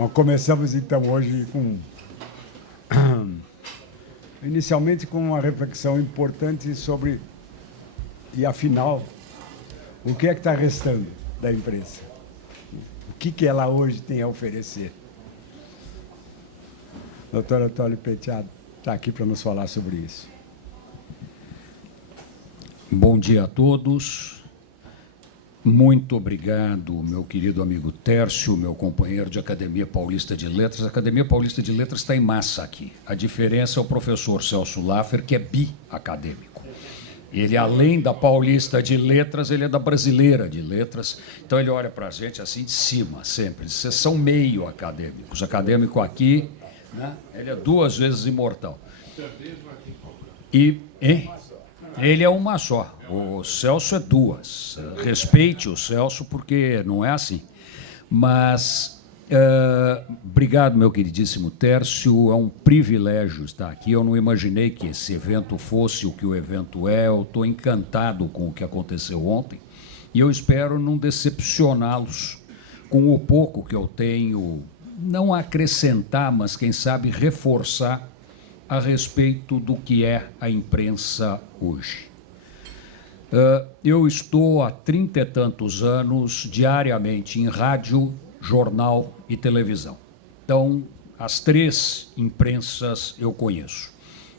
Bom, começamos então hoje inicialmente com uma reflexão importante sobre, e afinal, o que é que está restando da imprensa? O que ela hoje tem a oferecer? O doutor Antônio Penteado está aqui para nos falar sobre isso. Bom dia a todos. Muito obrigado, meu querido amigo Tércio, meu companheiro de Academia Paulista de Letras. A Academia Paulista de Letras está em massa aqui. A diferença é o professor Celso Laffer, que é bi-acadêmico. Ele, além da Paulista de Letras, ele é da Brasileira de Letras. Então, ele olha para a gente assim de cima, sempre. Vocês são meio acadêmicos. Acadêmico aqui, né? Ele é 2 vezes imortal. E, hein? Ele é uma só. O Celso é 2. Respeite o Celso, porque não é assim. Mas, obrigado, meu queridíssimo Tércio. É um privilégio estar aqui. Eu não imaginei que esse evento fosse o que o evento é. Eu estou encantado com o que aconteceu ontem. E eu espero não decepcioná-los com o pouco que eu tenho, não acrescentar, mas, quem sabe, reforçar a respeito do que é a imprensa hoje. Eu estou há 30 e tantos anos diariamente em rádio, jornal e televisão. Então, as 3 imprensas eu conheço.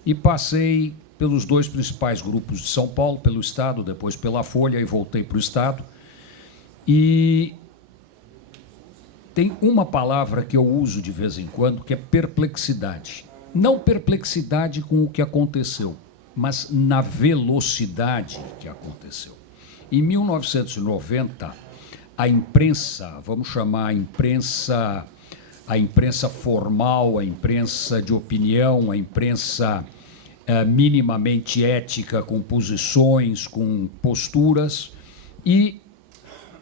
E passei pelos 2 principais grupos de São Paulo, pelo Estado, depois pela Folha, e voltei para o Estado. E tem uma palavra que eu uso de vez em quando, que é perplexidade. Não perplexidade com o que aconteceu, mas na velocidade que aconteceu. Em 1990, a imprensa, vamos chamar a imprensa formal, a imprensa de opinião, a imprensa minimamente ética, com posições, com posturas, e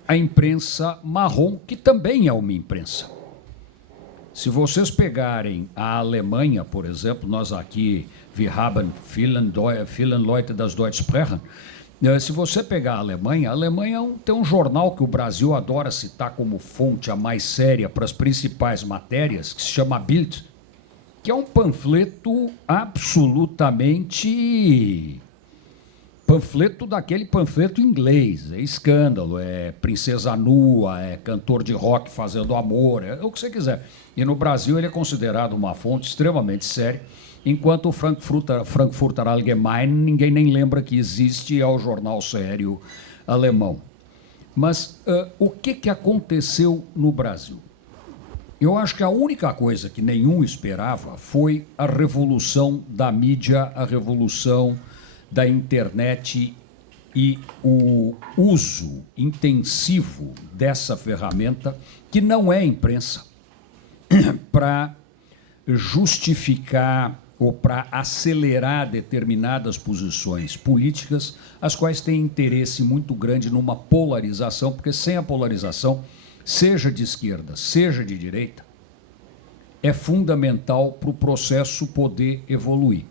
a imprensa marrom, que também é uma imprensa. Se vocês pegarem a Alemanha, por exemplo, nós aqui, wir haben vielen Leute das Deutsch sprechen, se você pegar a Alemanha tem um jornal que o Brasil adora citar como fonte a mais séria para as principais matérias, que se chama Bild, que é um panfleto absolutamente... daquele panfleto inglês, é escândalo, é princesa nua, é cantor de rock fazendo amor, é o que você quiser. E no Brasil ele é considerado uma fonte extremamente séria, enquanto o Frankfurter Allgemeine ninguém nem lembra que existe, é o jornal sério alemão. Mas o que aconteceu no Brasil? Eu acho que a única coisa que nenhum esperava foi a revolução da mídia, a revolução da internet e o uso intensivo dessa ferramenta, que não é imprensa, para justificar ou para acelerar determinadas posições políticas, as quais têm interesse muito grande numa polarização, porque sem a polarização, seja de esquerda, seja de direita, é fundamental para o processo poder evoluir.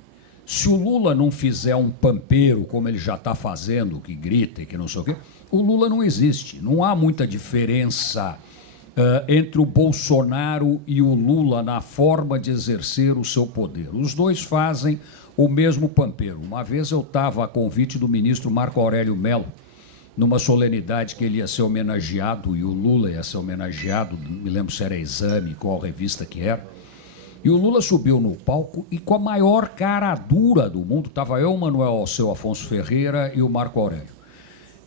Se o Lula não fizer um pampeiro, como ele já está fazendo, que grita e que não sei o quê, o Lula não existe. Não há muita diferença entre o Bolsonaro e o Lula na forma de exercer o seu poder. Os dois fazem o mesmo pampeiro. Uma vez eu estava a convite do ministro Marco Aurélio Mello, numa solenidade que ele ia ser homenageado, e o Lula ia ser homenageado, não me lembro se era Exame, qual revista que era. E o Lula subiu no palco e, com a maior cara dura do mundo, estava eu, o Manuel Alceu Afonso Ferreira e o Marco Aurélio.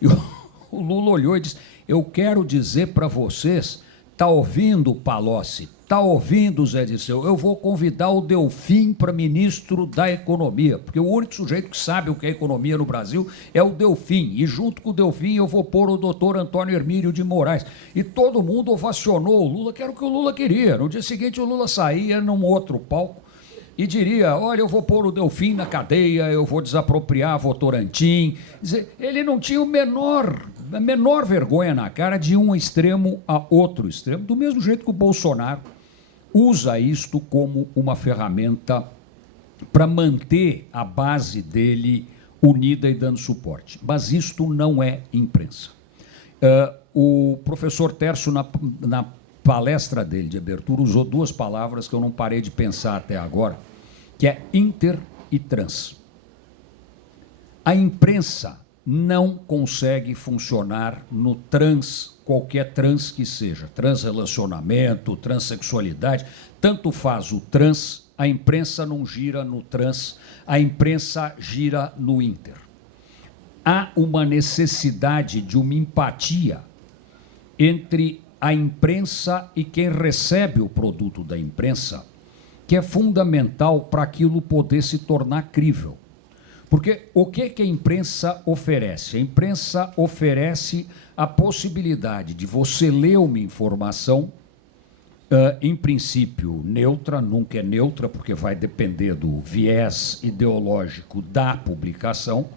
E o Lula olhou e disse: eu quero dizer para vocês, está ouvindo, Palocci? Está ouvindo, Zé Dirceu? Eu vou convidar o Delfim para ministro da Economia, porque o único sujeito que sabe o que é economia no Brasil é o Delfim, e junto com o Delfim eu vou pôr o doutor Antônio Hermílio de Moraes. E todo mundo ovacionou o Lula, que era o que o Lula queria. No dia seguinte o Lula saía num outro palco e diria: olha, eu vou pôr o Delfim na cadeia, eu vou desapropriar Votorantim. Ele não tinha a menor vergonha na cara de um extremo a outro extremo, do mesmo jeito que o Bolsonaro usa isto como uma ferramenta para manter a base dele unida e dando suporte. Mas isto não é imprensa. O professor Tércio, na palestra dele de abertura, usou duas palavras que eu não parei de pensar até agora, que é inter e trans. A imprensa não consegue funcionar no trans, qualquer trans que seja, transrelacionamento, transexualidade, tanto faz o trans, a imprensa não gira no trans, a imprensa gira no inter. Há uma necessidade de uma empatia entre a imprensa e quem recebe o produto da imprensa, que é fundamental para aquilo poder se tornar crível. Porque o que a imprensa oferece? A imprensa oferece a possibilidade de você ler uma informação, em princípio, neutra, nunca é neutra, porque vai depender do viés ideológico da publicação,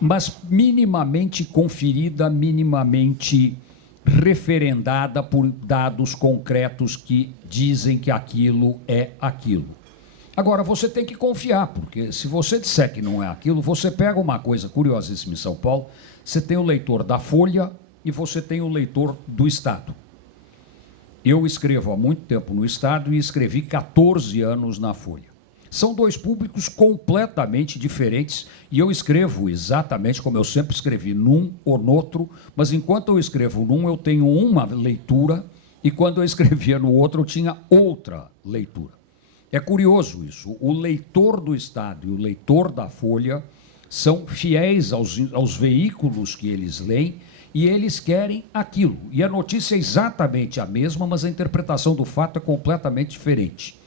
mas minimamente conferida, minimamente referendada por dados concretos que dizem que aquilo é aquilo. Agora, você tem que confiar, porque se você disser que não é aquilo, você pega uma coisa curiosíssima em São Paulo, você tem o leitor da Folha e você tem o leitor do Estado. Eu escrevo há muito tempo no Estado e escrevi 14 anos na Folha. São dois públicos completamente diferentes e eu escrevo exatamente como eu sempre escrevi, num ou no outro, mas enquanto eu escrevo num, eu tenho uma leitura e quando eu escrevia no outro, eu tinha outra leitura. É curioso isso. O leitor do Estado e o leitor da Folha são fiéis aos veículos que eles leem e eles querem aquilo. E a notícia é exatamente a mesma, mas a interpretação do fato é completamente diferente.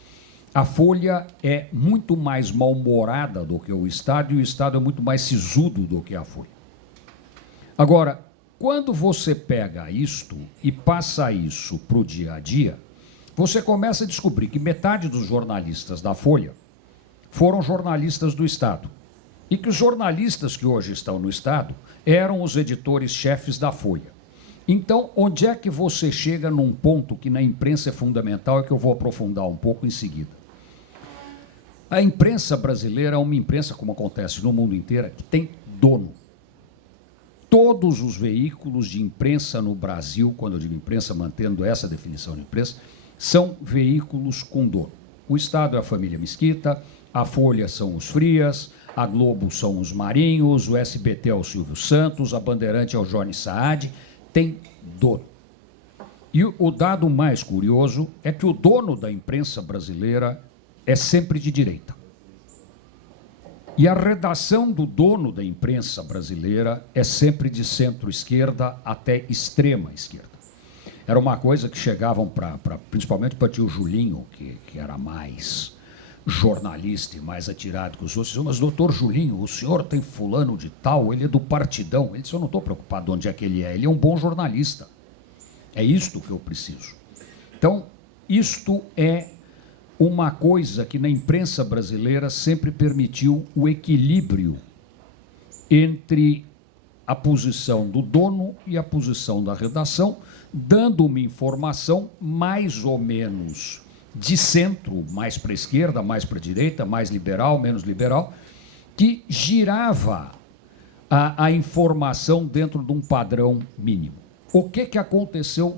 A Folha é muito mais mal-humorada do que o Estado e o Estado é muito mais sisudo do que a Folha. Agora, quando você pega isto e passa isso para o dia a dia, você começa a descobrir que metade dos jornalistas da Folha foram jornalistas do Estado. E que os jornalistas que hoje estão no Estado eram os editores-chefes da Folha. Então, onde é que você chega num ponto que na imprensa é fundamental e que eu vou aprofundar um pouco em seguida? A imprensa brasileira é uma imprensa, como acontece no mundo inteiro, que tem dono. Todos os veículos de imprensa no Brasil, quando eu digo imprensa, mantendo essa definição de imprensa, são veículos com dono. O Estado é a família Mesquita, a Folha são os Frias, a Globo são os Marinhos, o SBT é o Silvio Santos, a Bandeirante é o Johnny Saad, tem dono. E o dado mais curioso é que o dono da imprensa brasileira é sempre de direita. E a redação do dono da imprensa brasileira é sempre de centro-esquerda até extrema-esquerda. Era uma coisa que chegavam principalmente para o tio Julinho, que era mais jornalista e mais atirado que os outros. Mas, doutor Julinho, o senhor tem fulano de tal, ele é do Partidão. Ele disse, eu não estou preocupado de onde é que ele é um bom jornalista. É isto que eu preciso. Então, isto é uma coisa que na imprensa brasileira sempre permitiu o equilíbrio entre a posição do dono e a posição da redação, dando uma informação mais ou menos de centro, mais para a esquerda, mais para a direita, mais liberal, menos liberal, que girava a informação dentro de um padrão mínimo. O que aconteceu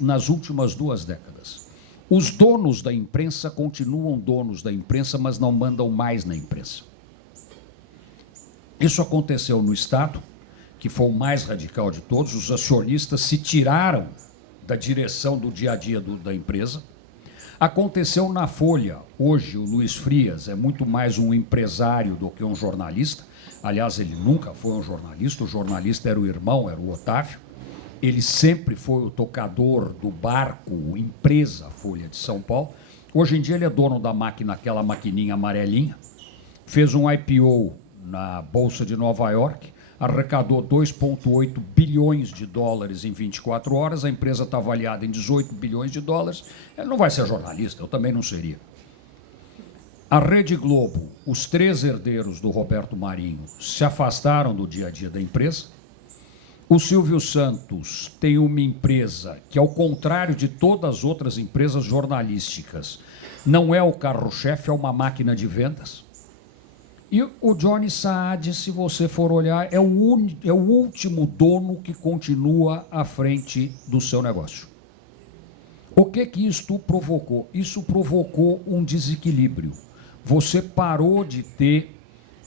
nas últimas 2 décadas? Os donos da imprensa continuam donos da imprensa, mas não mandam mais na imprensa. Isso aconteceu no Estado, que foi o mais radical de todos. Os acionistas se tiraram da direção do dia a dia da empresa. Aconteceu na Folha. Hoje, o Luiz Frias é muito mais um empresário do que um jornalista. Aliás, ele nunca foi um jornalista. O jornalista era o irmão, era o Otávio. Ele sempre foi o tocador do barco, empresa Folha de São Paulo. Hoje em dia, ele é dono da máquina, aquela maquininha amarelinha. Fez um IPO na Bolsa de Nova York, arrecadou 2,8 bilhões de dólares em 24 horas, a empresa está avaliada em 18 bilhões de dólares, ele não vai ser jornalista, eu também não seria. A Rede Globo, os 3 herdeiros do Roberto Marinho, se afastaram do dia a dia da empresa. O Silvio Santos tem uma empresa que, ao contrário de todas as outras empresas jornalísticas, não é o carro-chefe, é uma máquina de vendas. E o Johnny Saad, se você for olhar, é o último dono que continua à frente do seu negócio. O que isto provocou? Isso provocou um desequilíbrio. Você parou de ter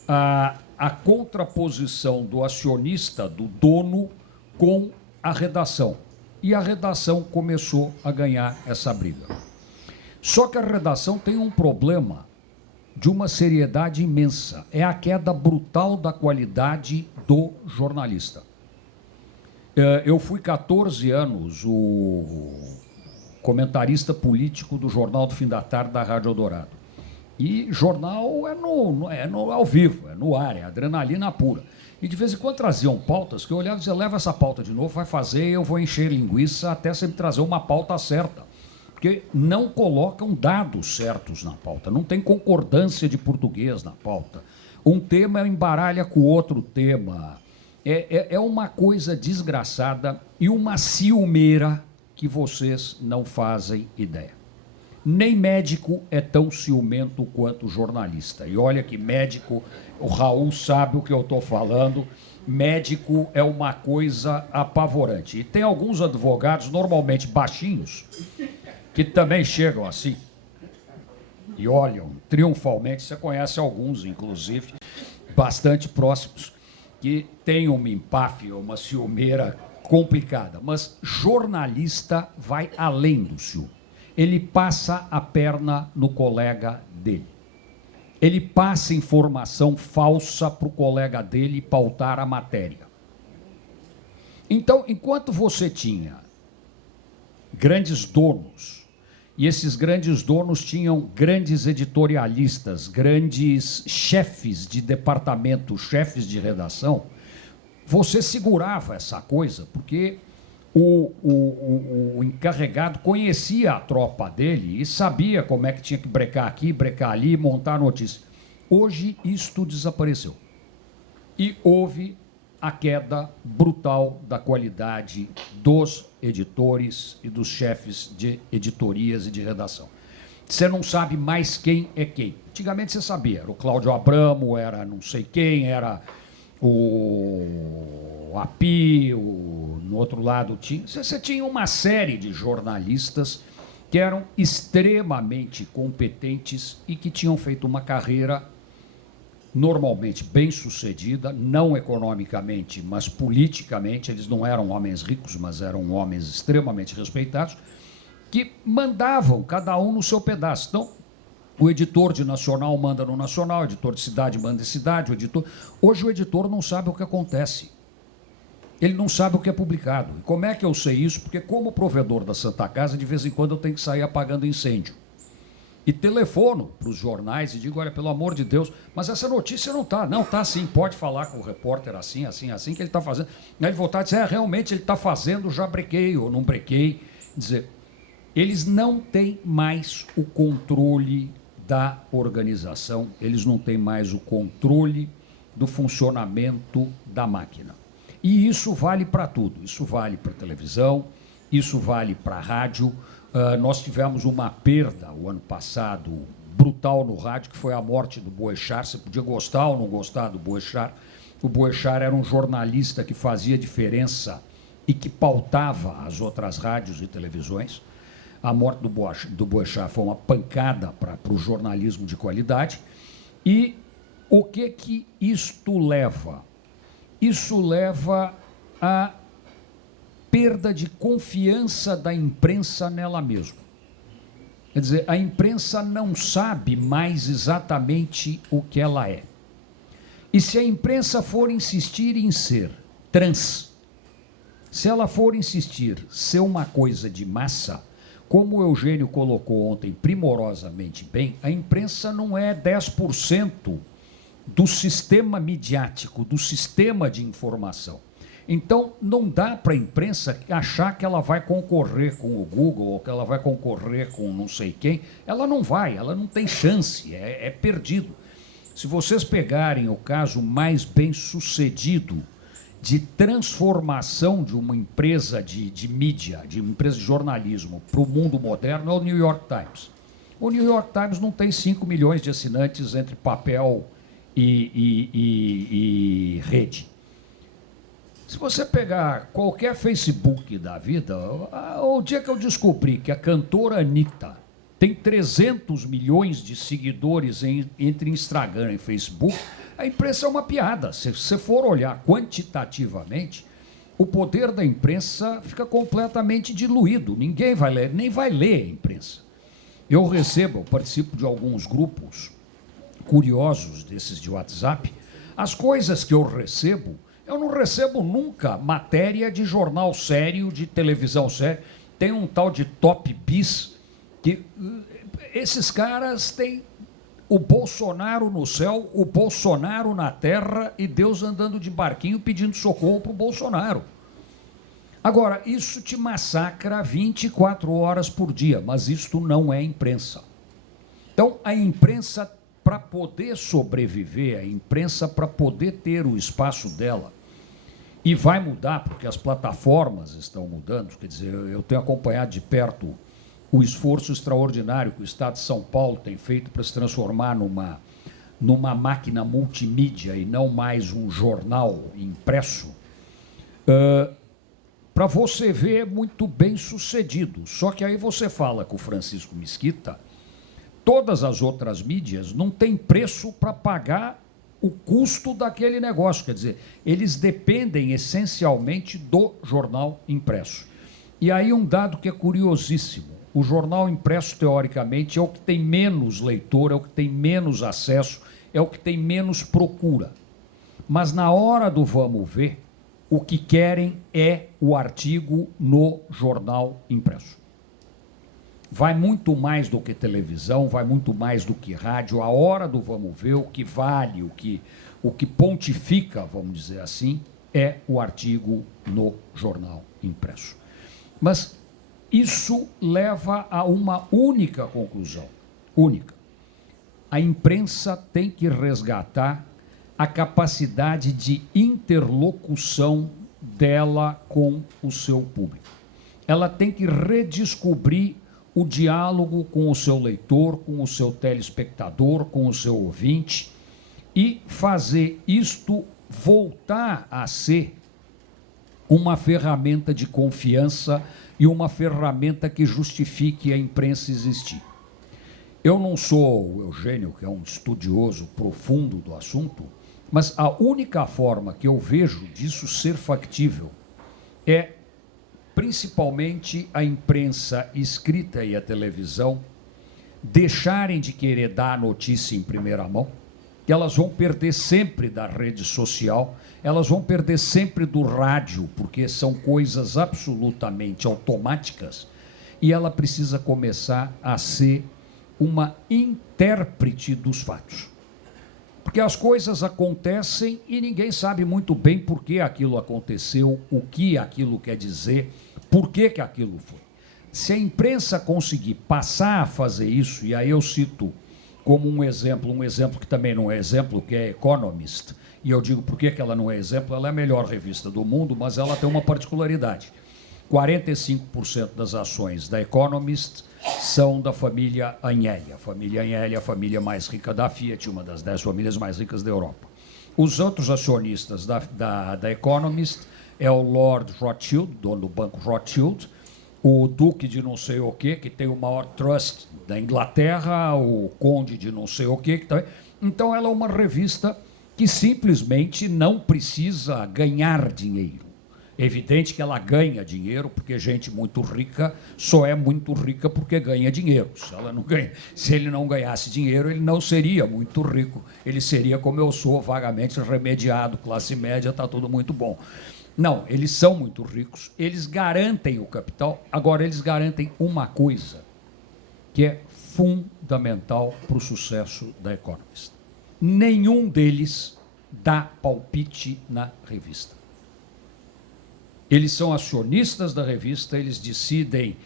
a contraposição do acionista, do dono, com a redação. E a redação começou a ganhar essa briga. Só que a redação tem um problema de uma seriedade imensa. É a queda brutal da qualidade do jornalista. Eu fui 14 anos o comentarista político do Jornal do Fim da Tarde da Rádio Eldorado. E jornal é no ao vivo, é no ar, é adrenalina pura. E de vez em quando traziam pautas que eu olhava e dizia, leva essa pauta de novo, vai fazer, eu vou encher linguiça até você me trazer uma pauta certa. Porque não colocam dados certos na pauta, não tem concordância de português na pauta. Um tema embaralha com outro tema. É uma coisa desgraçada e uma ciumeira que vocês não fazem ideia. Nem médico é tão ciumento quanto jornalista. E olha que médico, o Raul sabe o que eu estou falando, médico é uma coisa apavorante. E tem alguns advogados, normalmente baixinhos, que também chegam assim e olham triunfalmente. Você conhece alguns, inclusive, bastante próximos, que têm uma empáfia, uma ciumeira complicada. Mas jornalista vai além do ciúme. Ele passa a perna no colega dele. Ele passa informação falsa para o colega dele pautar a matéria. Então, enquanto você tinha grandes donos, e esses grandes donos tinham grandes editorialistas, grandes chefes de departamento, chefes de redação, você segurava essa coisa, porque o encarregado conhecia a tropa dele e sabia como é que tinha que brecar aqui, brecar ali, montar notícia. Hoje, isto desapareceu. E houve a queda brutal da qualidade dos editores e dos chefes de editorias e de redação. Você não sabe mais quem é quem. Antigamente você sabia, era o Cláudio Abramo, era não sei quem, era o API, no outro lado tinha... Você tinha uma série de jornalistas que eram extremamente competentes e que tinham feito uma carreira normalmente bem-sucedida, não economicamente, mas politicamente. Eles não eram homens ricos, mas eram homens extremamente respeitados, que mandavam cada um no seu pedaço. Então, o editor de Nacional manda no Nacional, o editor de Cidade manda em Cidade, o editor... Hoje o editor não sabe o que acontece. Ele não sabe o que é publicado. E como é que eu sei isso? Porque como provedor da Santa Casa, de vez em quando eu tenho que sair apagando incêndio. E telefono para os jornais e digo, olha, pelo amor de Deus, mas essa notícia não está. Não está sim, pode falar com o repórter assim, assim, assim, que ele está fazendo. Aí ele voltar e dizer, realmente ele está fazendo, já brequei ou não brequei. Dizer, eles não têm mais o controle da organização, eles não têm mais o controle do funcionamento da máquina. E isso vale para tudo, isso vale para televisão, isso vale para rádio. Nós tivemos uma perda o ano passado brutal no rádio, que foi a morte do Boechat. Você podia gostar ou não gostar do Boechat. O Boechat era um jornalista que fazia diferença e que pautava as outras rádios e televisões. A morte do Boechat foi uma pancada para o jornalismo de qualidade. E o que isto leva? Isso leva a perda de confiança da imprensa nela mesma. Quer dizer, a imprensa não sabe mais exatamente o que ela é. E se a imprensa for insistir em ser trans, se ela for insistir ser uma coisa de massa, como o Eugênio colocou ontem primorosamente bem, a imprensa não é 10% do sistema midiático, do sistema de informação. Então, não dá para a imprensa achar que ela vai concorrer com o Google ou que ela vai concorrer com não sei quem. Ela não vai, ela não tem chance, é perdido. Se vocês pegarem o caso mais bem-sucedido de transformação de uma empresa de mídia, de uma empresa de jornalismo para o mundo moderno, é o New York Times. O New York Times não tem 5 milhões de assinantes entre papel e rede. Se você pegar qualquer Facebook da vida, o dia que eu descobri que a cantora Anitta tem 300 milhões de seguidores entre Instagram e Facebook, a imprensa é uma piada. Se você for olhar quantitativamente, o poder da imprensa fica completamente diluído. Ninguém vai ler, nem vai ler a imprensa. Eu participo de alguns grupos curiosos desses de WhatsApp. As coisas que eu não recebo nunca matéria de jornal sério, de televisão séria. Tem um tal de Top Bis, que esses caras têm o Bolsonaro no céu, o Bolsonaro na terra e Deus andando de barquinho pedindo socorro para o Bolsonaro. Agora, isso te massacra 24 horas por dia, mas isto não é imprensa. Então, a imprensa, para poder sobreviver, a imprensa, para poder ter o espaço dela, e vai mudar, porque as plataformas estão mudando, quer dizer, eu tenho acompanhado de perto o esforço extraordinário que o Estado de São Paulo tem feito para se transformar numa máquina multimídia e não mais um jornal impresso, para você ver muito bem sucedido. Só que aí você fala com o Francisco Mesquita, todas as outras mídias não têm preço para pagar o custo daquele negócio, quer dizer, eles dependem essencialmente do jornal impresso. E aí um dado que é curiosíssimo, o jornal impresso, teoricamente, é o que tem menos leitor, é o que tem menos acesso, é o que tem menos procura. Mas na hora do vamos ver, o que querem é o artigo no jornal impresso. Vai muito mais do que televisão, vai muito mais do que rádio. A hora do vamos ver, o que vale, o que pontifica, vamos dizer assim, é o artigo no jornal impresso. Mas isso leva a uma única conclusão, única. A imprensa tem que resgatar a capacidade de interlocução dela com o seu público. Ela tem que redescobrir o diálogo com o seu leitor, com o seu telespectador, com o seu ouvinte, e fazer isto voltar a ser uma ferramenta de confiança e uma ferramenta que justifique a imprensa existir. Eu não sou o Eugênio, que é um estudioso profundo do assunto, mas a única forma que eu vejo disso ser factível é principalmente a imprensa escrita e a televisão deixarem de querer dar a notícia em primeira mão, que elas vão perder sempre da rede social, elas vão perder sempre do rádio, porque são coisas absolutamente automáticas, e ela precisa começar a ser uma intérprete dos fatos. Porque as coisas acontecem e ninguém sabe muito bem por que aquilo aconteceu, o que aquilo quer dizer, por que aquilo foi. Se a imprensa conseguir passar a fazer isso, e aí eu cito como um exemplo que também não é exemplo, que é Economist, e eu digo por que ela não é exemplo, ela é a melhor revista do mundo, mas ela tem uma particularidade. 45% das ações da Economist são da família Agnelli. A família Agnelli é a família mais rica da Fiat, uma das 10 famílias mais ricas da Europa. Os outros acionistas da Economist é o Lord Rothschild, dono do banco Rothschild, o duque de não sei o quê, que tem o maior trust da Inglaterra, o conde de não sei o quê. Que tá... Então, ela é uma revista que simplesmente não precisa ganhar dinheiro. É evidente que ela ganha dinheiro, porque gente muito rica só é muito rica porque ganha dinheiro. Se ele não ganhasse dinheiro, ele não seria muito rico. Ele seria como eu sou, vagamente remediado, classe média, está tudo muito bom. Não, eles são muito ricos, eles garantem o capital. Agora, eles garantem uma coisa que é fundamental para o sucesso da Economist. Nenhum deles dá palpite na revista. Eles são acionistas da revista, eles decidem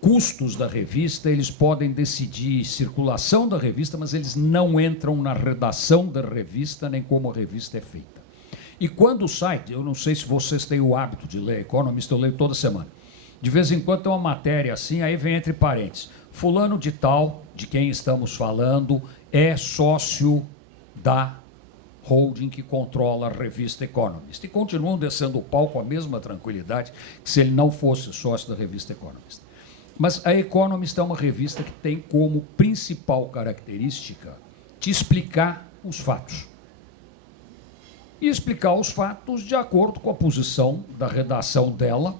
custos da revista, eles podem decidir circulação da revista, mas eles não entram na redação da revista, nem como a revista é feita. E quando sai, eu não sei se vocês têm o hábito de ler Economist, eu leio toda semana. De vez em quando tem uma matéria assim, aí vem entre parênteses. Fulano de tal, de quem estamos falando, é sócio da holding que controla a revista Economist. E continuam descendo o pau com a mesma tranquilidade que se ele não fosse sócio da revista Economist. Mas a Economist é uma revista que tem como principal característica te explicar os fatos. E explicar os fatos de acordo com a posição da redação dela,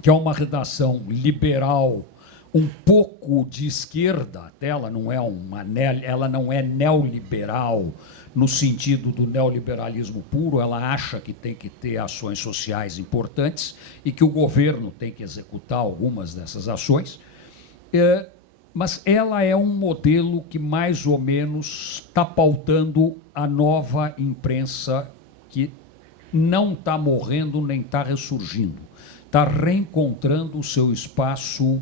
que é uma redação liberal, um pouco de esquerda, ela não é neoliberal no sentido do neoliberalismo puro, ela acha que tem que ter ações sociais importantes e que o governo tem que executar algumas dessas ações, mas ela é um modelo que mais ou menos está pautando a nova imprensa que não está morrendo nem está ressurgindo, está reencontrando o seu espaço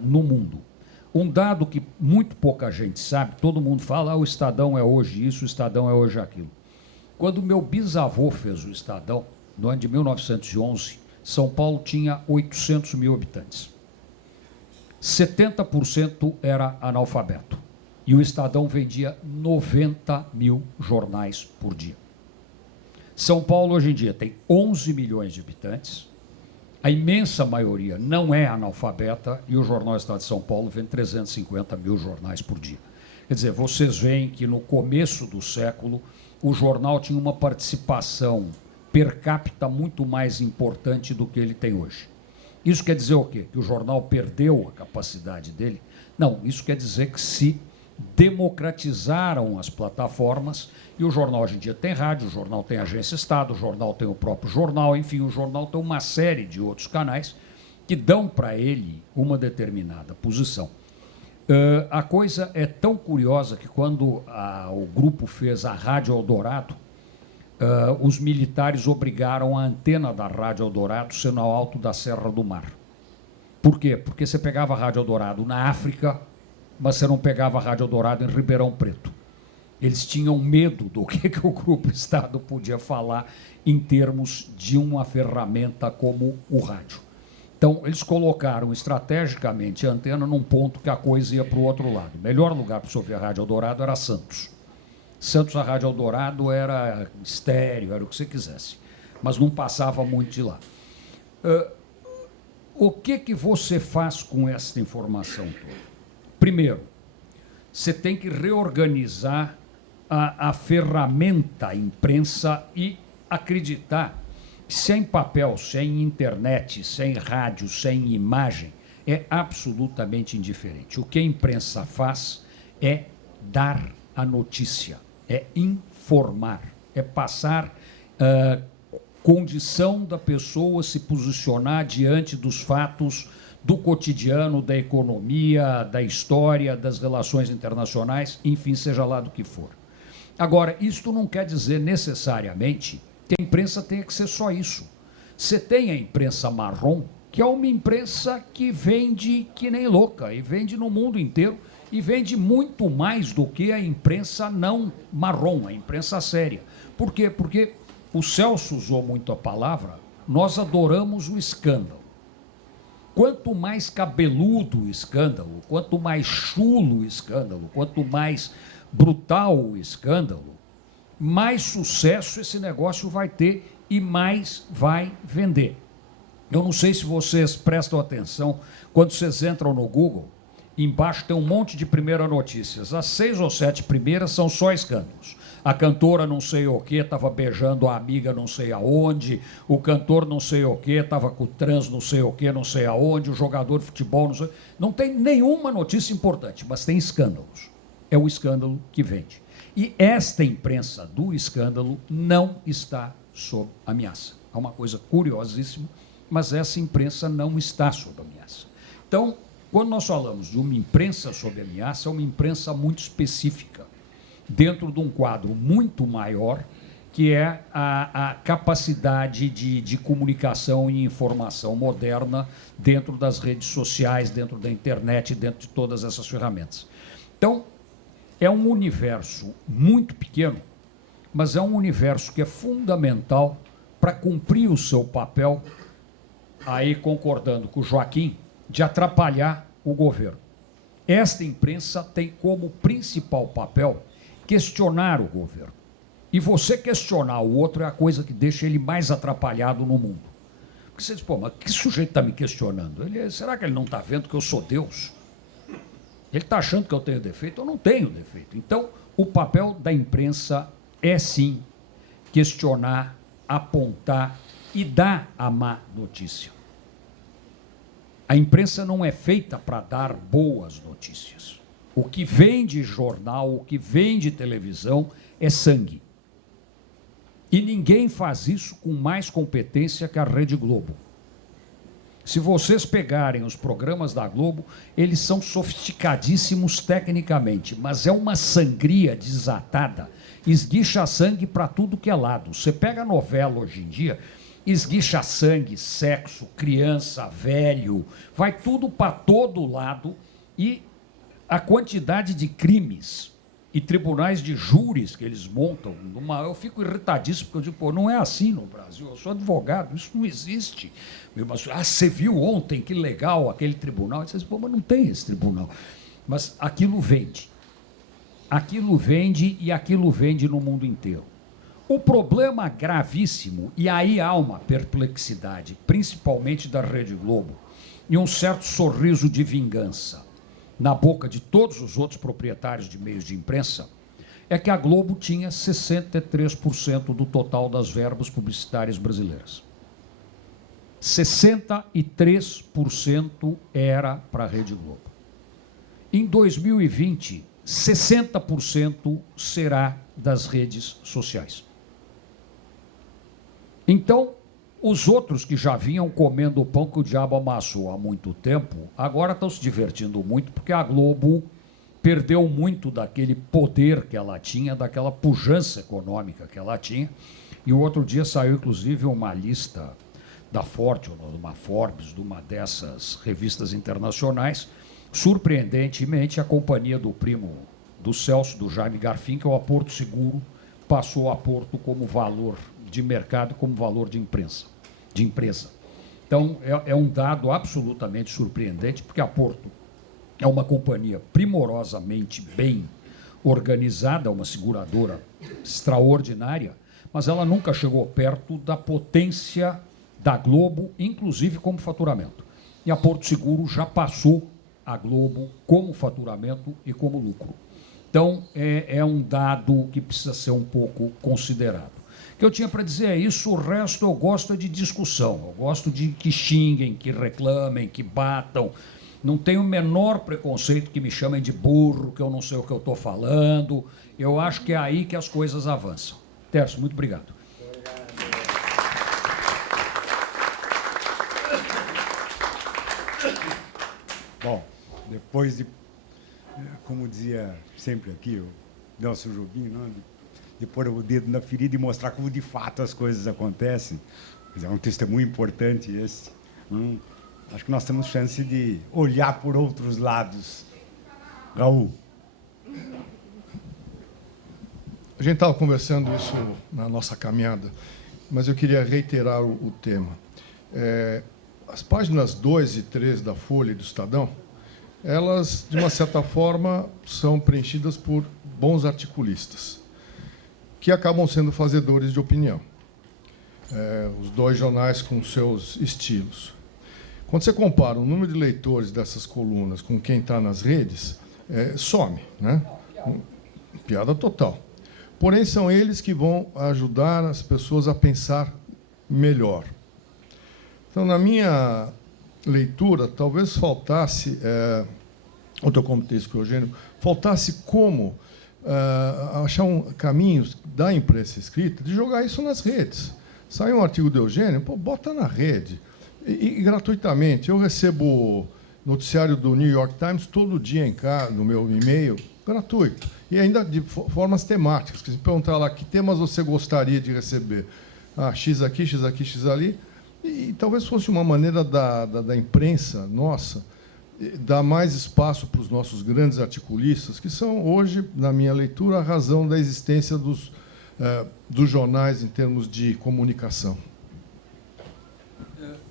no mundo. Um dado que muito pouca gente sabe, todo mundo fala, o Estadão é hoje isso, o Estadão é hoje aquilo. Quando meu bisavô fez o Estadão, no ano de 1911, São Paulo tinha 800 mil habitantes. 70% era analfabeto. E o Estadão vendia 90 mil jornais por dia. São Paulo, hoje em dia, tem 11 milhões de habitantes. A imensa maioria não é analfabeta e o Jornal Estado de São Paulo vende 350 mil jornais por dia. Quer dizer, vocês veem que no começo do século o jornal tinha uma participação per capita muito mais importante do que ele tem hoje. Isso quer dizer o quê? Que o jornal perdeu a capacidade dele? Não, isso quer dizer que se democratizaram as plataformas e o jornal hoje em dia tem rádio, o jornal tem agência Estado, o jornal tem o próprio jornal, enfim, o jornal tem uma série de outros canais que dão para ele uma determinada posição. A coisa é tão curiosa que quando o grupo fez a Rádio Eldorado, os militares obrigaram a antena da Rádio Eldorado ser no alto da Serra do Mar. Por quê? Porque você pegava a Rádio Eldorado na África, mas você não pegava a Rádio Eldorado em Ribeirão Preto. Eles tinham medo do que o Grupo Estado podia falar em termos de uma ferramenta como o rádio. Então, eles colocaram estrategicamente a antena num ponto que a coisa ia para o outro lado. O melhor lugar para você ouvir a Rádio Eldorado era Santos. Santos, a Rádio Eldorado era estéreo, era o que você quisesse, mas não passava muito de lá. O que você faz com essa informação toda? Primeiro, você tem que reorganizar a ferramenta imprensa e acreditar que se é em papel, se é em internet, se é em rádio, se é em imagem, é absolutamente indiferente. O que a imprensa faz é dar a notícia, é informar, é passar condição da pessoa se posicionar diante dos fatos do cotidiano, da economia, da história, das relações internacionais, enfim, seja lá do que for. Agora, isto não quer dizer necessariamente que a imprensa tenha que ser só isso. Você tem a imprensa marrom, que é uma imprensa que vende que nem louca, e vende no mundo inteiro, e vende muito mais do que a imprensa não marrom, a imprensa séria. Por quê? Porque o Celso usou muito a palavra, nós adoramos o escândalo. Quanto mais cabeludo o escândalo, quanto mais chulo o escândalo, quanto mais brutal o escândalo, mais sucesso esse negócio vai ter e mais vai vender. Eu não sei se vocês prestam atenção, quando vocês entram no Google, embaixo tem um monte de primeiras notícias. As 6 ou 7 primeiras são só escândalos. A cantora não sei o que estava beijando a amiga não sei aonde, o cantor não sei o que estava com o trans não sei o que, não sei aonde, o jogador de futebol não sei... Não tem nenhuma notícia importante, mas tem escândalos. É o escândalo que vende. E esta imprensa do escândalo não está sob ameaça. É uma coisa curiosíssima, mas essa imprensa não está sob ameaça. Então, quando nós falamos de uma imprensa sob ameaça, é uma imprensa muito específica, dentro de um quadro muito maior, que é a capacidade de comunicação e informação moderna dentro das redes sociais, dentro da internet, dentro de todas essas ferramentas. Então, é um universo muito pequeno, mas é um universo que é fundamental para cumprir o seu papel, aí concordando com o Joaquim, de atrapalhar o governo. Esta imprensa tem como principal papel questionar o governo. E você questionar o outro é a coisa que deixa ele mais atrapalhado no mundo. Porque você diz, pô, mas que sujeito está me questionando? Será que ele não está vendo que eu sou Deus? Ele está achando que eu tenho defeito? Eu não tenho defeito. Então, o papel da imprensa é, sim, questionar, apontar e dar a má notícia. A imprensa não é feita para dar boas notícias. O que vem de jornal, o que vem de televisão é sangue. E ninguém faz isso com mais competência que a Rede Globo. Se vocês pegarem os programas da Globo, eles são sofisticadíssimos tecnicamente, mas é uma sangria desatada, esguicha sangue para tudo que é lado. Você pega a novela hoje em dia, esguicha sangue, sexo, criança, velho, vai tudo para todo lado, e a quantidade de crimes e tribunais de júris que eles montam, eu fico irritadíssimo, porque eu digo, pô, não é assim no Brasil, eu sou advogado, isso não existe. Você viu ontem, que legal aquele tribunal? Você diz, pô, mas não tem esse tribunal. Mas aquilo vende. Aquilo vende e aquilo vende no mundo inteiro. O problema gravíssimo, e aí há uma perplexidade, principalmente da Rede Globo, e um certo sorriso de vingança na boca de todos os outros proprietários de meios de imprensa, é que a Globo tinha 63% do total das verbas publicitárias brasileiras. 63% era para a Rede Globo. Em 2020, 60% será das redes sociais. Então, os outros que já vinham comendo o pão que o diabo amassou há muito tempo, agora estão se divertindo muito, porque a Globo perdeu muito daquele poder que ela tinha, daquela pujança econômica que ela tinha. E o outro dia saiu, inclusive, uma lista da Fortune, ou de uma Forbes, de uma dessas revistas internacionais. Surpreendentemente, a companhia do primo do Celso, do Jaime Garfinkel, a Porto Seguro, passou a Porto como valor de mercado, como valor de empresa. Então, é um dado absolutamente surpreendente, porque a Porto é uma companhia primorosamente bem organizada, uma seguradora extraordinária, mas ela nunca chegou perto da potência da Globo, inclusive como faturamento. E a Porto Seguro já passou a Globo como faturamento e como lucro. Então, é um dado que precisa ser um pouco considerado. O que eu tinha para dizer é isso, o resto eu gosto de discussão, eu gosto de que xinguem, que reclamem, que batam. Não tenho o menor preconceito que me chamem de burro, que eu não sei o que eu estou falando. Eu acho que é aí que as coisas avançam. Tércio, muito obrigado. Bom, depois de, como dizia sempre aqui o Nelson Jobim, não? De pôr o dedo na ferida e mostrar como de fato as coisas acontecem. É um testemunho importante esse. Acho que nós temos chance de olhar por outros lados. Raul. A gente estava conversando isso na nossa caminhada, mas eu queria reiterar o tema. As páginas 2 e 3 da Folha e do Estadão, elas, de uma certa forma, são preenchidas por bons articulistas, que acabam sendo fazedores de opinião. Os dois jornais com seus estilos. Quando você compara o número de leitores dessas colunas com quem está nas redes, some, né? Piada total. Porém, são eles que vão ajudar as pessoas a pensar melhor. Então, na minha leitura, talvez faltasse, outro contexto com o Eugênio, faltasse como achar caminhos da imprensa escrita de jogar isso nas redes. Sai um artigo do Eugênio, pô, bota na rede. E gratuitamente. Eu recebo noticiário do New York Times todo dia em casa, no meu e-mail, gratuito. E ainda de formas temáticas. Se perguntar lá que temas você gostaria de receber. X aqui, X aqui, X ali. E talvez fosse uma maneira da imprensa nossa dar mais espaço para os nossos grandes articulistas, que são, hoje, na minha leitura, a razão da existência dos jornais em termos de comunicação.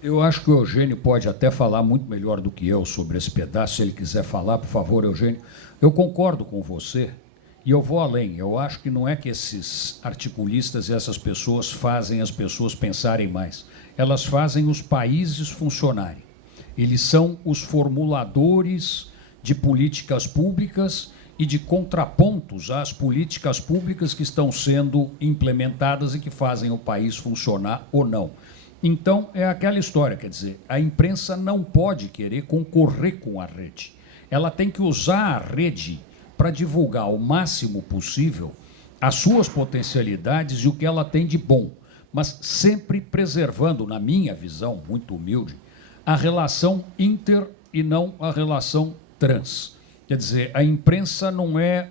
Eu acho que o Eugênio pode até falar muito melhor do que eu sobre esse pedaço. Se ele quiser falar, por favor, Eugênio. Eu concordo com você E eu vou além. Eu acho que não é que esses articulistas e essas pessoas fazem as pessoas pensarem mais. Elas fazem os países funcionarem. Eles são os formuladores de políticas públicas e de contrapontos às políticas públicas que estão sendo implementadas e que fazem o país funcionar ou não. Então, é aquela história, quer dizer, a imprensa não pode querer concorrer com a rede. Ela tem que usar a rede para divulgar o máximo possível as suas potencialidades e o que ela tem de bom, mas sempre preservando, na minha visão muito humilde, a relação inter e não a relação trans. Quer dizer, a imprensa não é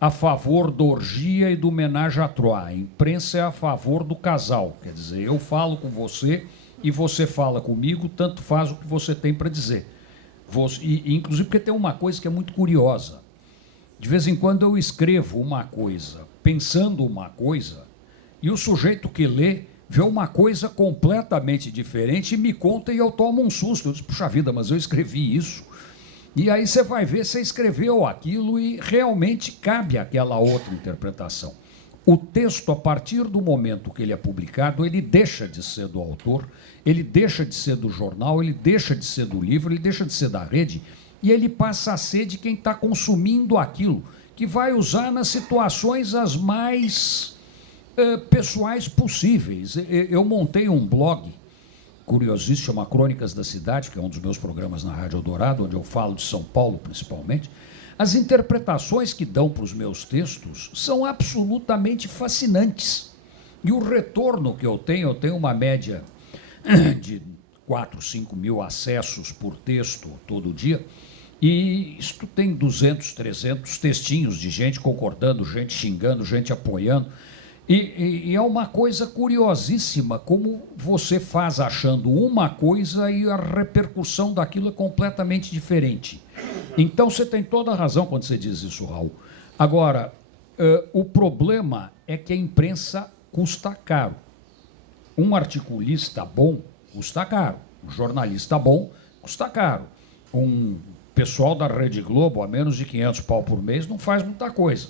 a favor da orgia e do menage à trois. A imprensa é a favor do casal. Quer dizer, eu falo com você e você fala comigo, tanto faz o que você tem para dizer. Inclusive porque tem uma coisa que é muito curiosa. De vez em quando eu escrevo uma coisa, pensando uma coisa, e o sujeito que lê vê uma coisa completamente diferente e me conta e eu tomo um susto. Eu disse, puxa vida, mas eu escrevi isso. E aí você vai ver, você escreveu aquilo e realmente cabe aquela outra interpretação. O texto, a partir do momento que ele é publicado, ele deixa de ser do autor, ele deixa de ser do jornal, ele deixa de ser do livro, ele deixa de ser da rede, e ele passa a ser de quem está consumindo aquilo, que vai usar nas situações as mais pessoais possíveis. Eu montei um blog curiosíssimo, chama Crônicas da Cidade, que é um dos meus programas na Rádio Eldorado, onde eu falo de São Paulo, principalmente. As interpretações que dão para os meus textos são absolutamente fascinantes. E o retorno que eu tenho uma média de 4, 5 mil acessos por texto todo dia, e isto tem 200, 300 textinhos de gente concordando, gente xingando, gente apoiando. E é uma coisa curiosíssima como você faz achando uma coisa e a repercussão daquilo é completamente diferente. Então, você tem toda a razão quando você diz isso, Raul. Agora, o problema é que a imprensa custa caro. Um articulista bom custa caro. Um jornalista bom custa caro. Um pessoal da Rede Globo, a menos de 500 pau por mês, não faz muita coisa.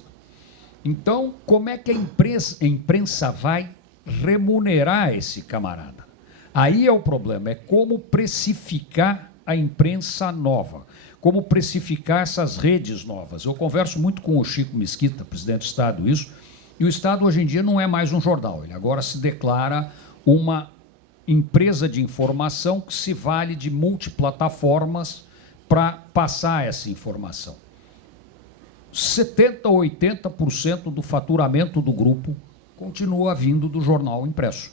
Então, como é que a imprensa vai remunerar esse camarada? Aí é o problema, é como precificar a imprensa nova, como precificar essas redes novas. Eu converso muito com o Chico Mesquita, presidente do Estado, isso, e o Estado hoje em dia não é mais um jornal, ele agora se declara uma empresa de informação que se vale de multiplataformas para passar essa informação. 70% ou 80% do faturamento do grupo continua vindo do jornal impresso.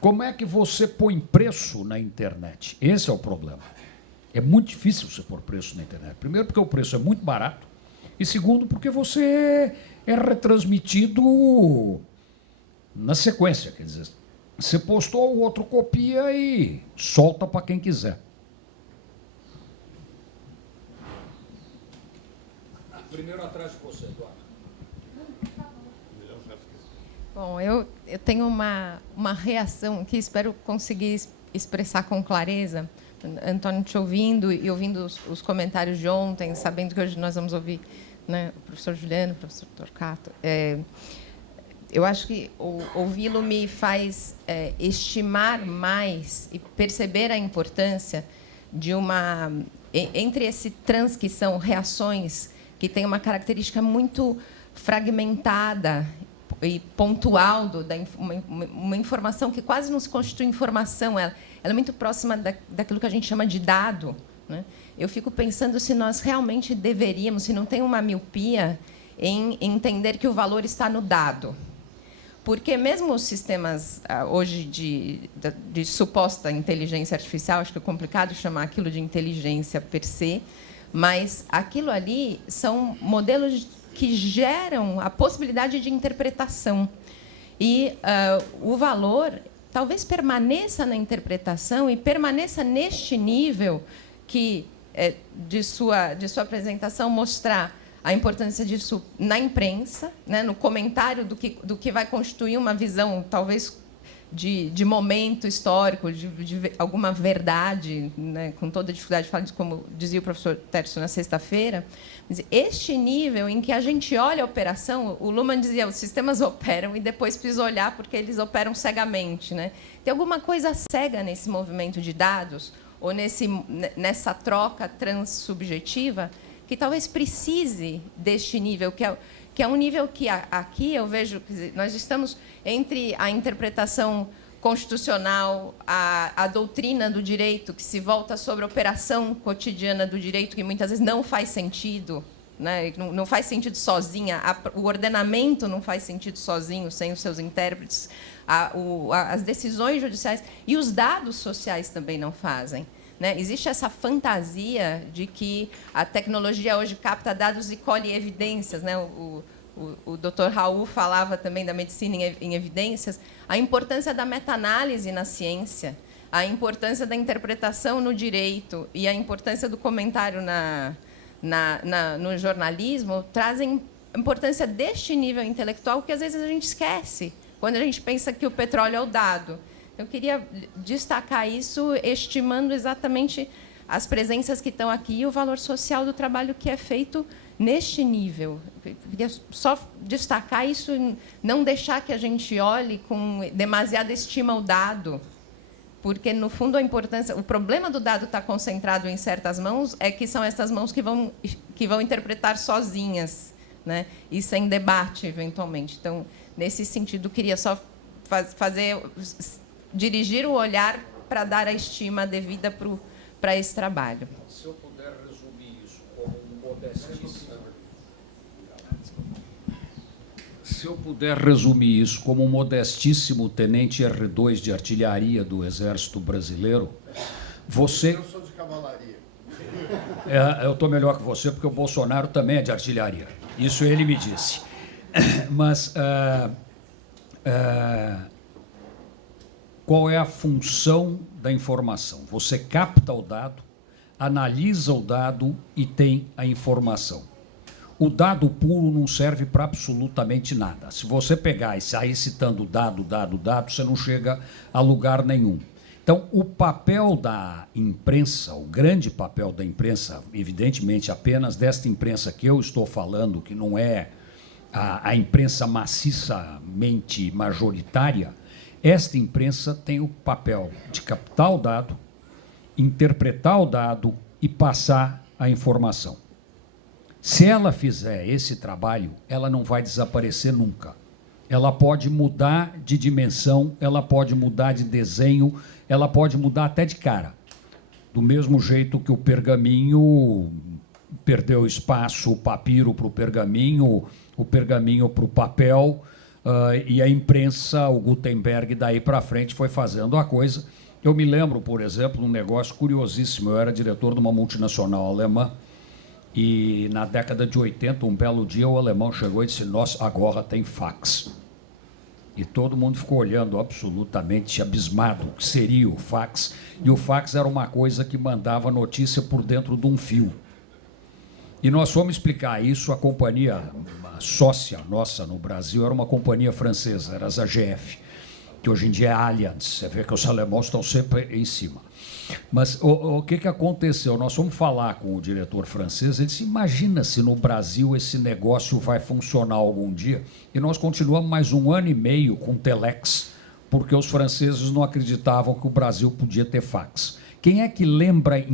Como é que você põe preço na internet? Esse é o problema. É muito difícil você pôr preço na internet. Primeiro, porque o preço é muito barato. E segundo, porque você é retransmitido na sequência. Quer dizer, você postou, o outro copia e solta para quem quiser. Primeiro atrás de você, Eduardo. Bom, eu tenho uma reação que espero conseguir expressar com clareza. Antônio, te ouvindo e ouvindo os comentários de ontem, sabendo que hoje nós vamos ouvir, né, o professor Juliano, o professor Torquato. Eu acho que ouvi-lo me faz estimar mais e perceber a importância de uma... Entre esse trans, que são reações que tem uma característica muito fragmentada e pontual, uma informação que quase não se constitui informação, ela é muito próxima daquilo que a gente chama de dado, né? Eu fico pensando se nós realmente deveríamos, se não tem uma miopia, em entender que o valor está no dado. Porque mesmo os sistemas hoje de suposta inteligência artificial, acho que é complicado chamar aquilo de inteligência per se, mas aquilo ali são modelos que geram a possibilidade de interpretação. E o valor talvez permaneça na interpretação e permaneça neste nível que, de sua apresentação, mostrar a importância disso na imprensa, né, no comentário do que vai constituir uma visão, talvez de momento histórico, de alguma verdade, né, com toda a dificuldade de falar, como dizia o professor Tércio na sexta-feira. Este nível em que a gente olha a operação, o Luhmann dizia, os sistemas operam e depois precisa olhar porque eles operam cegamente, né? Tem alguma coisa cega nesse movimento de dados ou nessa troca transsubjetiva que talvez precise deste nível, que é um nível que aqui eu vejo, quer dizer, nós estamos entre a interpretação constitucional, a doutrina do direito, que se volta sobre a operação cotidiana do direito, que muitas vezes não faz sentido, né? Não faz sentido sozinha, o ordenamento não faz sentido sozinho, sem os seus intérpretes, as decisões judiciais e os dados sociais também não fazem. Né? Existe essa fantasia de que a tecnologia hoje capta dados e colhe evidências. Né? O Dr. Raul falava também da medicina em evidências, a importância da meta-análise na ciência, a importância da interpretação no direito e a importância do comentário no jornalismo trazem a importância deste nível intelectual que, às vezes, a gente esquece quando a gente pensa que o petróleo é o dado. Eu queria destacar isso, estimando exatamente as presenças que estão aqui e o valor social do trabalho que é feito neste nível. Eu queria só destacar isso, não deixar que a gente olhe com demasiada estima ao dado, porque, no fundo, a importância, o problema do dado estar concentrado em certas mãos é que são essas mãos que vão interpretar sozinhas, né? E sem debate, eventualmente. Então, nesse sentido, queria só dirigir o olhar para dar a estima devida para esse trabalho. Se eu puder resumir isso como um modestíssimo... Se eu puder resumir isso como um modestíssimo tenente R2 de artilharia do Exército Brasileiro, você... Eu sou de cavalaria. Eu estou melhor que você, porque o Bolsonaro também é de artilharia. Isso ele me disse. Mas... qual é a função da informação? Você capta o dado, analisa o dado e tem a informação. O dado puro não serve para absolutamente nada. Se você pegar e sair citando dado, você não chega a lugar nenhum. Então, o papel da imprensa, o grande papel da imprensa, evidentemente apenas desta imprensa que eu estou falando, que não é a imprensa maciçamente majoritária, esta imprensa tem o papel de captar o dado, interpretar o dado e passar a informação. Se ela fizer esse trabalho, ela não vai desaparecer nunca. Ela pode mudar de dimensão, ela pode mudar de desenho, ela pode mudar até de cara. Do mesmo jeito que o pergaminho perdeu espaço, o papiro para o pergaminho para o papel, e a imprensa, o Gutenberg, daí para frente foi fazendo a coisa. Eu me lembro, por exemplo, de um negócio curiosíssimo. Eu era diretor de uma multinacional alemã e, na década de 80, um belo dia, o alemão chegou e disse: nossa, agora tem fax. E todo mundo ficou olhando absolutamente abismado o que seria o fax. E o fax era uma coisa que mandava notícia por dentro de um fio. E nós fomos explicar isso. A companhia sócia nossa no Brasil era uma companhia francesa, era a ZGF, que hoje em dia é a Allianz. Você vê que os alemães estão sempre em cima. Mas o que aconteceu? Nós fomos falar com o diretor francês, ele disse: imagina se no Brasil esse negócio vai funcionar algum dia. E nós continuamos mais 1 ano e meio com telex, porque os franceses não acreditavam que o Brasil podia ter fax. Quem é que lembra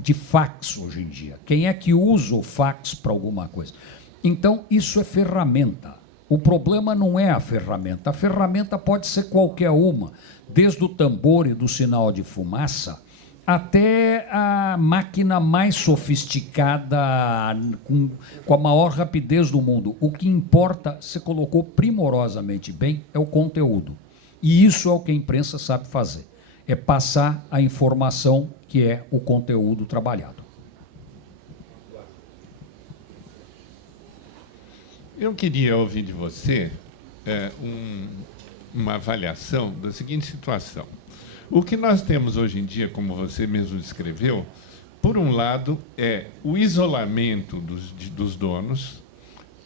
de fax hoje em dia? Quem é que usa o fax para alguma coisa? Então, isso é ferramenta. O problema não é a ferramenta pode ser qualquer uma, desde o tambor e do sinal de fumaça até a máquina mais sofisticada, com a maior rapidez do mundo. O que importa, você colocou primorosamente bem, é o conteúdo. E isso é o que a imprensa sabe fazer. É passar a informação, que é o conteúdo trabalhado. Eu queria ouvir de você uma avaliação da seguinte situação. O que nós temos hoje em dia, como você mesmo descreveu, por um lado, é o isolamento dos donos,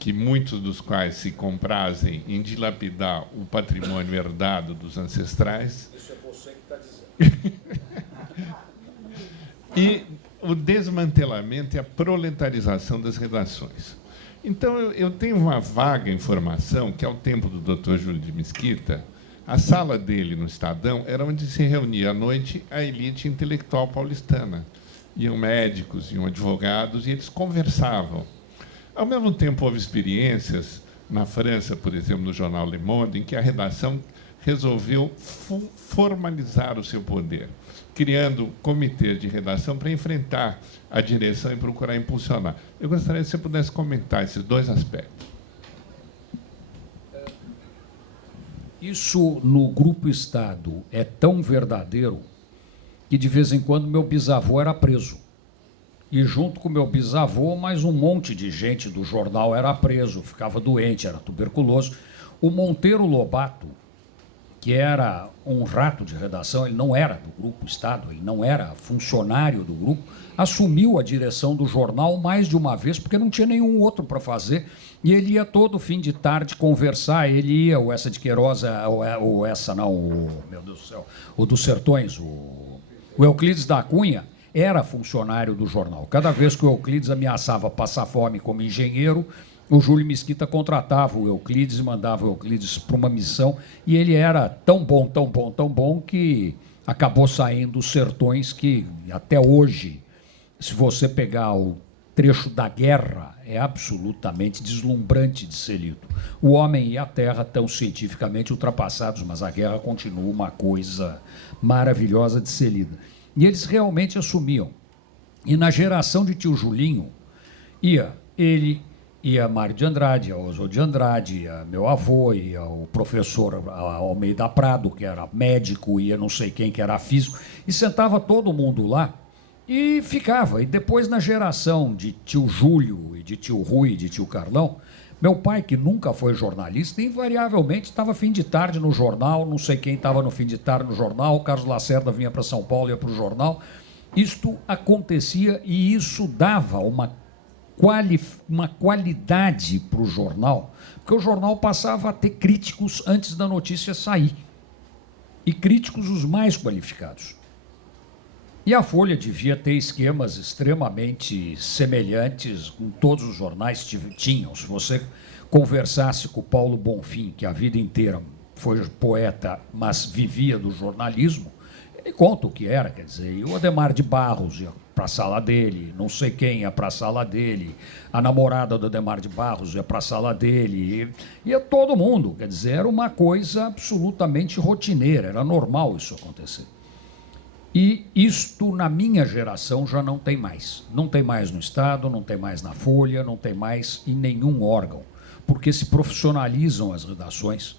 que muitos dos quais se comprazem em dilapidar o patrimônio herdado dos ancestrais. Isso é você que está dizendo. E o desmantelamento e a proletarização das redações. Então, eu tenho uma vaga informação que, ao tempo do Dr. Júlio de Mesquita, a sala dele no Estadão era onde se reunia à noite a elite intelectual paulistana. Iam médicos, iam advogados, e eles conversavam. Ao mesmo tempo, houve experiências, na França, por exemplo, no jornal Le Monde, em que a redação resolveu formalizar o seu poder, criando comitês de redação para enfrentar a direção e procurar impulsionar. Eu gostaria que você pudesse comentar esses dois aspectos. Isso, no Grupo Estado, é tão verdadeiro que, de vez em quando, meu bisavô era preso. E, junto com meu bisavô, mais um monte de gente do jornal era preso, ficava doente, era tuberculoso. O Monteiro Lobato, que era um rato de redação, ele não era do Grupo Estado, ele não era funcionário do grupo, assumiu a direção do jornal mais de uma vez, porque não tinha nenhum outro para fazer, e ele ia todo fim de tarde conversar, ele ia, o Essa de Queiroz, meu Deus do céu, o dos Sertões, o Euclides da Cunha, era funcionário do jornal. Cada vez que o Euclides ameaçava passar fome como engenheiro, o Júlio Mesquita contratava o Euclides e mandava o Euclides para uma missão, e ele era tão bom, tão bom, tão bom, que acabou saindo os Sertões, que até hoje, se você pegar o trecho da guerra, é absolutamente deslumbrante de ser lido. O homem e a terra estão cientificamente ultrapassados, mas a guerra continua uma coisa maravilhosa de ser lida. E eles realmente assumiam. E na geração de tio Julinho, ia ele, ia Mário de Andrade, ia Oswald de Andrade, ia meu avô, ia o professor Almeida Prado, que era médico, ia não sei quem, que era físico, e sentava todo mundo lá e ficava. E depois, na geração de tio Júlio, e de tio Rui, e de tio Carlão, meu pai, que nunca foi jornalista, invariavelmente estava fim de tarde no jornal, não sei quem estava no fim de tarde no jornal, o Carlos Lacerda vinha para São Paulo, ia para o jornal. Isto acontecia e isso dava uma qualidade para o jornal, porque o jornal passava a ter críticos antes da notícia sair. E críticos os mais qualificados. E a Folha devia ter esquemas extremamente semelhantes com todos os jornais tinham. Se você conversasse com o Paulo Bonfim, que a vida inteira foi poeta, mas vivia do jornalismo, ele conta o que era, quer dizer, e o Adhemar de Barros ia para a sala dele, não sei quem ia para a sala dele, a namorada do Adhemar de Barros ia para a sala dele, ia todo mundo, quer dizer, era uma coisa absolutamente rotineira, era normal isso acontecer. E isto, na minha geração, já não tem mais. Não tem mais no Estado, não tem mais na Folha, não tem mais em nenhum órgão, porque se profissionalizam as redações.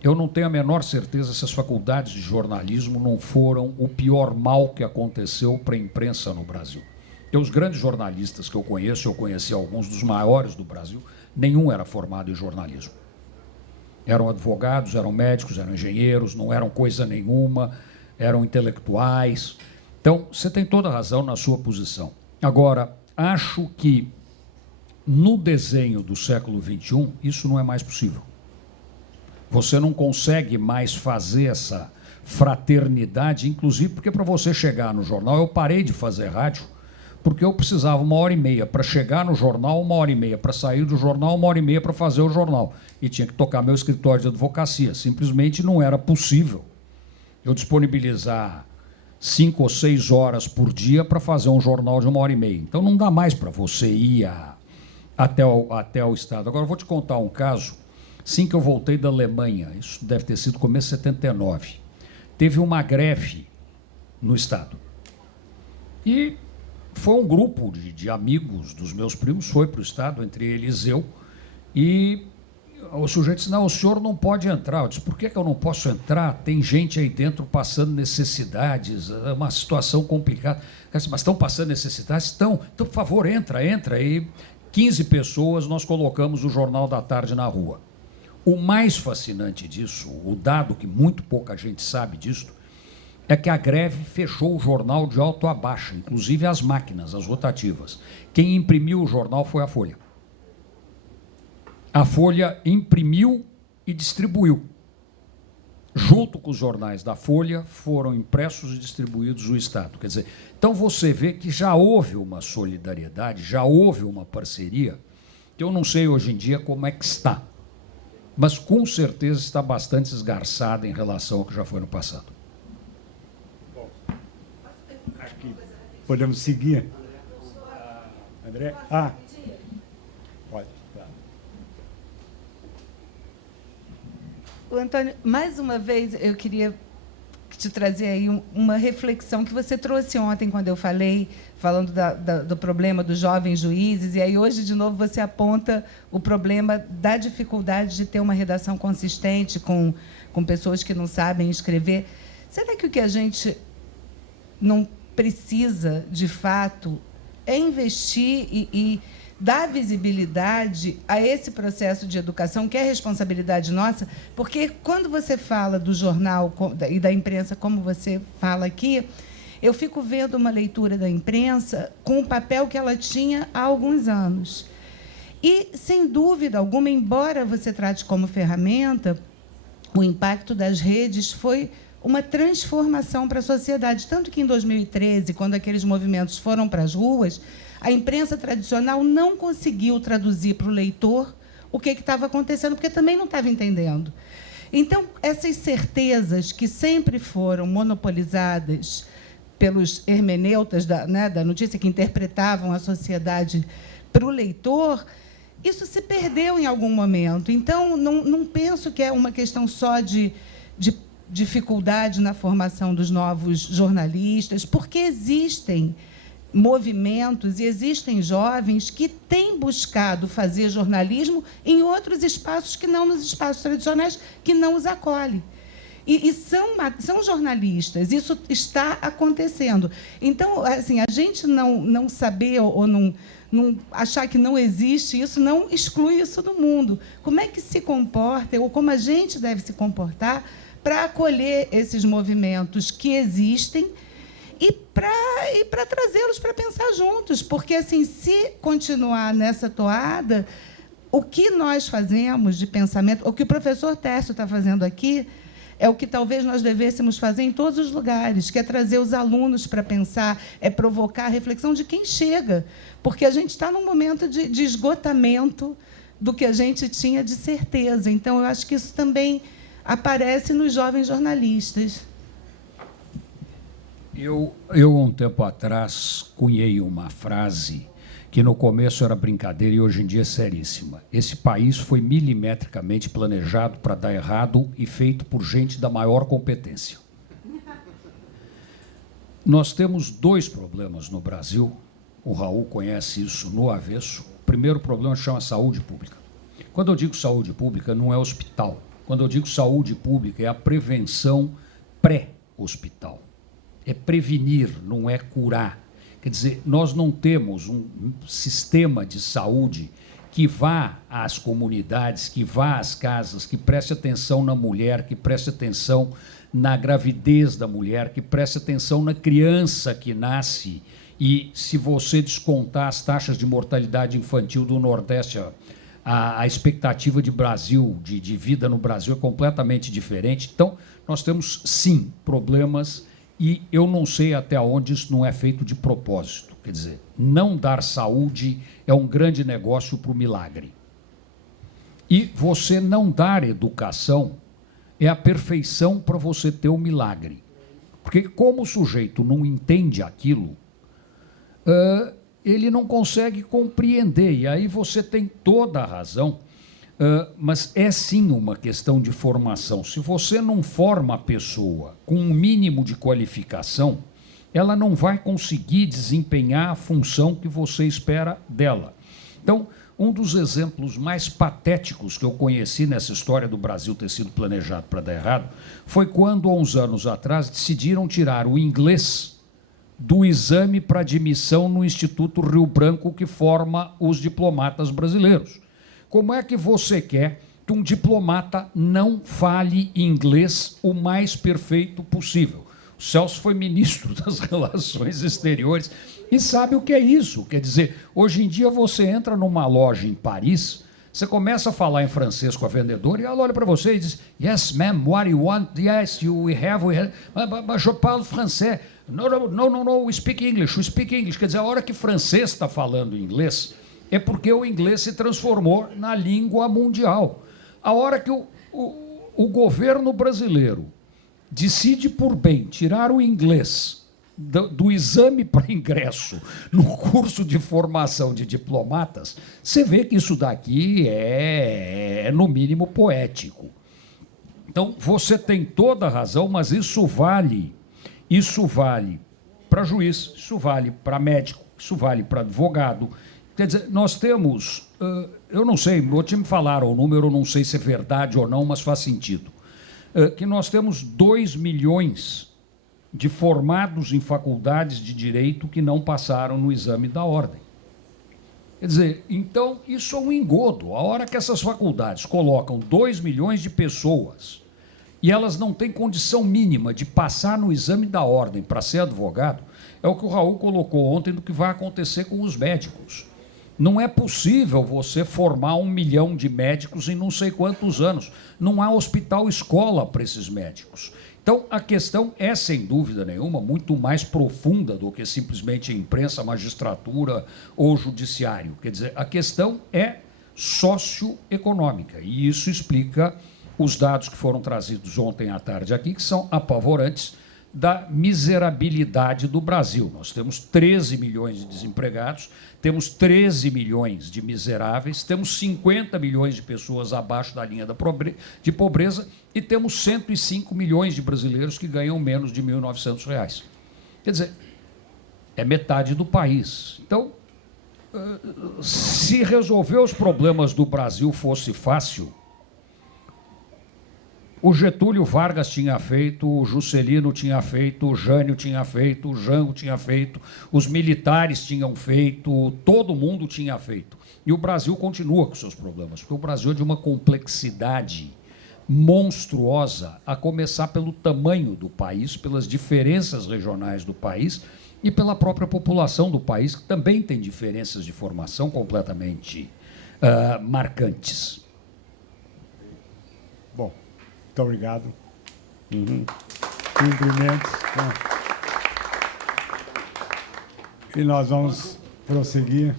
Eu não tenho a menor certeza se as faculdades de jornalismo não foram o pior mal que aconteceu para a imprensa no Brasil. Porque os grandes jornalistas que eu conheci alguns dos maiores do Brasil, nenhum era formado em jornalismo. Eram advogados, eram médicos, eram engenheiros, não eram coisa nenhuma, eram intelectuais. Então, você tem toda a razão na sua posição. Agora, acho que no desenho do século XXI, isso não é mais possível. Você não consegue mais fazer essa fraternidade, inclusive porque para você chegar no jornal, eu parei de fazer rádio, porque eu precisava 1h30 para chegar no jornal, 1h30 para sair do jornal, 1h30 para fazer o jornal. E tinha que tocar meu escritório de advocacia. Simplesmente não era possível eu disponibilizar 5 ou 6 horas por dia para fazer um jornal de 1h30. Então não dá mais para você ir até o Estado. Agora eu vou te contar um caso. Assim que eu voltei da Alemanha, isso deve ter sido começo de 79, teve uma greve no Estado. E foi um grupo de amigos dos meus primos, foi para o Estado, entre eles eu, e o sujeito disse, não, o senhor não pode entrar. Eu disse, por que eu não posso entrar? Tem gente aí dentro passando necessidades, é uma situação complicada. Eu disse, mas estão passando necessidades? Estão. Então, por favor, entra. E 15 pessoas, nós colocamos o Jornal da Tarde na rua. O mais fascinante disso, o dado que muito pouca gente sabe disso, é que a greve fechou o jornal de alto a baixo, inclusive as máquinas, as rotativas. Quem imprimiu o jornal foi a Folha. a Folha imprimiu e distribuiu. Junto com os jornais da Folha, foram impressos e distribuídos o Estado. Quer dizer, então você vê que já houve uma solidariedade, já houve uma parceria, que eu não sei hoje em dia como é que está, mas com certeza está bastante esgarçada em relação ao que já foi no passado. Bom, acho que podemos seguir. André? Pode. Antônio, mais uma vez eu queria te trazer aí uma reflexão que você trouxe ontem quando eu falando do problema dos jovens juízes, e aí hoje, de novo, você aponta o problema da dificuldade de ter uma redação consistente com pessoas que não sabem escrever. Será que o que a gente não precisa, de fato, é investir e dar visibilidade a esse processo de educação, que é responsabilidade nossa? Porque quando você fala do jornal e da imprensa, como você fala aqui, eu fico vendo uma leitura da imprensa com o papel que ela tinha há alguns anos. E, sem dúvida alguma, embora você trate como ferramenta, o impacto das redes foi uma transformação para a sociedade. Tanto que, em 2013, quando aqueles movimentos foram para as ruas, a imprensa tradicional não conseguiu traduzir para o leitor o que estava acontecendo, porque também não estava entendendo. Então, essas certezas que sempre foram monopolizadas pelos hermeneutas da notícia, que interpretavam a sociedade para o leitor, isso se perdeu em algum momento. Então, não penso que é uma questão só de dificuldade na formação dos novos jornalistas, porque existem movimentos e existem jovens que têm buscado fazer jornalismo em outros espaços que não nos espaços tradicionais, que não os acolhem. E são jornalistas, isso está acontecendo. Então, assim, a gente não saber ou não achar que não existe isso, não exclui isso do mundo. Como é que se comporta, ou como a gente deve se comportar para acolher esses movimentos que existem e para trazê-los para pensar juntos? Porque, assim, se continuar nessa toada, o que nós fazemos de pensamento, o que o professor Tércio está fazendo aqui, é o que talvez nós devêssemos fazer em todos os lugares, que é trazer os alunos para pensar, é provocar a reflexão de quem chega, porque a gente está num momento de esgotamento do que a gente tinha de certeza. Então, eu acho que isso também aparece nos jovens jornalistas. Eu um tempo atrás, cunhei uma frase que no começo era brincadeira e hoje em dia é seríssima. Esse país foi milimetricamente planejado para dar errado e feito por gente da maior competência. Nós temos dois problemas no Brasil, o Raul conhece isso no avesso. O primeiro problema chama saúde pública. Quando eu digo saúde pública, não é hospital. Quando eu digo saúde pública, é a prevenção pré-hospital. É prevenir, não é curar. Quer dizer, nós não temos um sistema de saúde que vá às comunidades, que vá às casas, que preste atenção na mulher, que preste atenção na gravidez da mulher, que preste atenção na criança que nasce. E, se você descontar as taxas de mortalidade infantil do Nordeste, a expectativa de Brasil, de vida no Brasil é completamente diferente. Então, nós temos, sim, problemas. E eu não sei até onde isso não é feito de propósito. Quer dizer, não dar saúde é um grande negócio para o milagre. E você não dar educação é a perfeição para você ter o milagre. Porque como o sujeito não entende aquilo, ele não consegue compreender. E aí você tem toda a razão. Mas é sim uma questão de formação. Se você não forma a pessoa com um mínimo de qualificação, ela não vai conseguir desempenhar a função que você espera dela. Então, um dos exemplos mais patéticos que eu conheci nessa história do Brasil ter sido planejado para dar errado foi quando, há uns anos atrás, decidiram tirar o inglês do exame para admissão no Instituto Rio Branco, que forma os diplomatas brasileiros. Como é que você quer que um diplomata não fale inglês o mais perfeito possível? O Celso foi ministro das Relações Exteriores e sabe o que é isso. Quer dizer, hoje em dia você entra numa loja em Paris, Você começa a falar em francês com a vendedora e ela olha para você e diz: Yes, ma'am, what do you want? Yes, we have. Mas eu falo francês. No, we speak English, we speak English. Quer dizer, a hora que francês está falando inglês, é porque o inglês se transformou na língua mundial. A hora que o governo brasileiro decide por bem tirar o inglês do exame para ingresso no curso de formação de diplomatas, você vê que isso daqui é no mínimo, poético. Então, você tem toda a razão, mas isso vale para juiz, isso vale para médico, isso vale para advogado. Quer dizer, nós temos, eu não sei, me falaram o número, eu não sei se é verdade ou não, mas faz sentido, que nós temos 2 milhões de formados em faculdades de direito que não passaram no exame da ordem. Quer dizer, então, isso é um engodo. A hora que essas faculdades colocam 2 milhões de pessoas e elas não têm condição mínima de passar no exame da ordem para ser advogado, é o que o Raul colocou ontem do que vai acontecer com os médicos. Não é possível você formar 1 milhão de médicos em não sei quantos anos. Não há hospital-escola para esses médicos. Então, a questão é, sem dúvida nenhuma, muito mais profunda do que simplesmente a imprensa, a magistratura ou judiciário. Quer dizer, a questão é socioeconômica. E isso explica os dados que foram trazidos ontem à tarde aqui, que são apavorantes, da miserabilidade do Brasil. Nós temos 13 milhões de desempregados, temos 13 milhões de miseráveis, temos 50 milhões de pessoas abaixo da linha de pobreza e temos 105 milhões de brasileiros que ganham menos de R$ 1.900. Quer dizer, é metade do país. Então, se resolver os problemas do Brasil fosse fácil, o Getúlio Vargas tinha feito, o Juscelino tinha feito, o Jânio tinha feito, o Jango tinha feito, os militares tinham feito, todo mundo tinha feito. E o Brasil continua com seus problemas, porque o Brasil é de uma complexidade monstruosa, a começar pelo tamanho do país, pelas diferenças regionais do país e pela própria população do país, que também tem diferenças de formação completamente marcantes. Bom, muito obrigado. Cumprimentos. E nós vamos prosseguir.